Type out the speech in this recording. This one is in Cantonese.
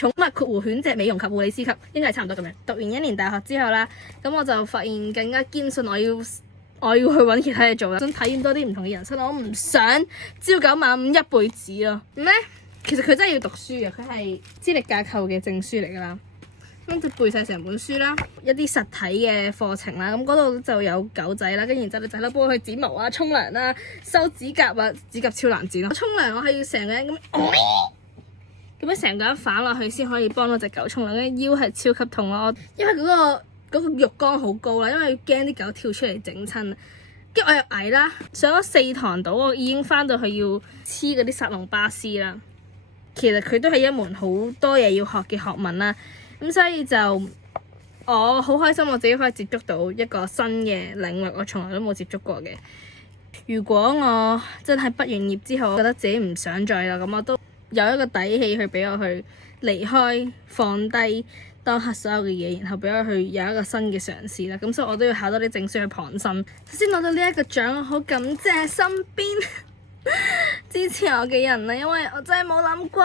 寵物括弧犬隻美容及護理師級，應該係差唔多咁樣。讀完1年大學之後啦，咁我就發現更加堅信我要去揾其他嘢做啦，想體驗多啲唔同嘅人生，我唔想朝九晚五一輩子咯。咁咧，其實佢真係要讀書嘅，佢係資歷架構嘅證書嚟㗎啦。咁就背晒成本書啦，一啲實體嘅課程啦，咁嗰度就有狗仔啦，跟住然之後你就喺度幫佢剪毛啊、沖涼啦、修指甲啊，指甲超難剪咯。沖涼我係要成個人咁樣成個人反落去先可以幫到隻狗沖涼，跟住腰係超級痛咯，因為嗰個浴缸好高啦，因為驚啲狗跳出嚟整親。跟住我又矮啦，上咗4堂度，我已經翻到去要黐嗰啲薩隆巴斯啦。其實佢都係一門好多嘢要學嘅學問啦。咁所以就我好開心，我自己可以接觸到一個新嘅領域，我從來都冇接觸過嘅。如果我真係畢完業之後，我覺得自己唔想再啦，咁我都有一個底氣去俾我去離開，放低當下所有嘅嘢，然後俾我去有一個新嘅嘗試啦。咁所以我都要考多啲證書去傍身。先攞到呢一個獎，我好感謝身邊支持我嘅人啦，因為我真係冇諗過。